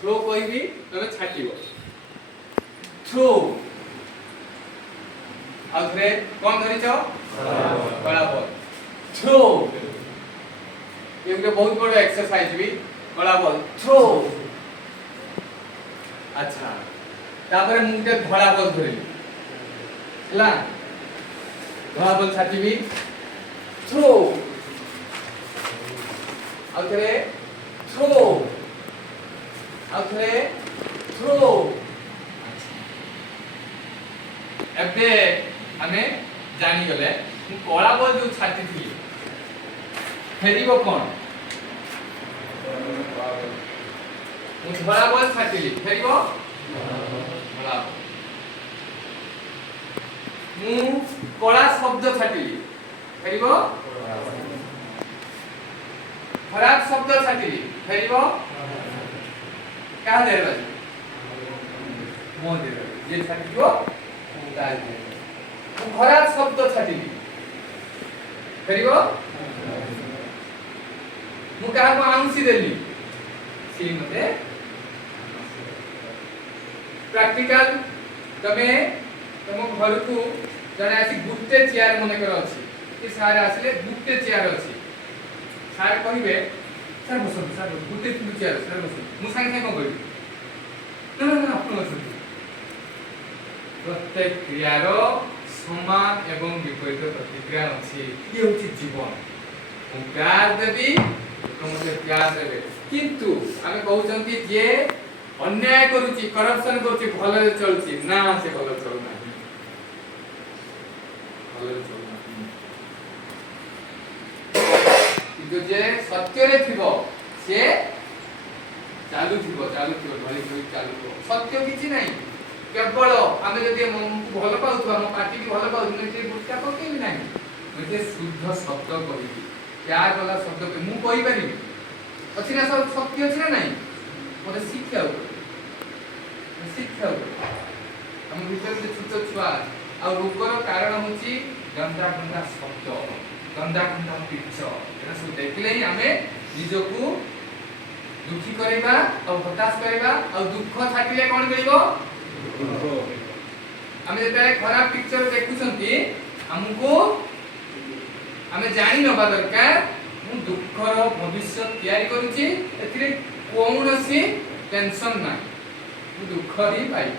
throw कहबी तमे छाटिबो throw आउथरे कोन धरिछ कला बॉल थ्रो ये एक बहुत बड़ एक्सरसाइज भी कला बॉल थ्रो अच्छा तापर मुंटे धड़ा बॉल धरिली हला धड़ा बॉल छाटिबी थ्रो आउथरे थ्रो आउथरे थ्रो एबे हमें जानी गले कला बॉल जो छाटी थी फेरिबो कोन मु धड़ा बॉल छाटिली फेरिबो धड़ा मु कला शब्द छाटिली फेरिबो खराब शब्द छाटिली फेरिबो का देबा मो देबा जे छाटिबो ताल मु खराब शब्द छाटिली फेरिबो मु कहा को आंसी देली सी मते प्रैक्टिकल तमे तुम घर को जने आसी गुटे चेयर मने कर अछि कि सार आसले गुटे चेयर अछि सार कहिबे सर बसो सर गुटे चेयर सर बसो मु संगे संगे कोन करिबी ना अपन बसो प्रत्येक क्रियार समान एवं विपरीत प्रतिक्रिया अछि ये होछि जीवन मु प्यार देबी तुम मुझे प्यार देबे किंतु आमे कहउचंती जे अन्याय करूची करप्शन करूची भले चलची ना से भले चल ना भले चल ना किंतु जे सत्य रे थिबो से चालू थिबो भले भले चालू सत्य किछि नाही केवल आमे जदि भल पाउथु हम पार्टी की भल पाउथु जे गुटका पके भी नाही मते शुद्ध शब्द कहिबी प्यार वाला शब्द पे मु कहि परिबी अछि ना सब सत्य अछि ना नाही मते शिक्षा हम भीतर जे छोट छुआ आ रोगर कारण होची गंदा गंदा शब्द गंदा गंदा पिक्चर एना सब देखले ही हमें निजको दुखी करेबा और हताश करेबा और दुख छाटिले कोन मिलिबो हमें जेते खराब पिक्चर देखुछंती हमको हमें जानि नबा दरकार मु दुखर भविष्य तैयारी करूची एथिरे कोनोसी टेंशन ना दुख ही पाई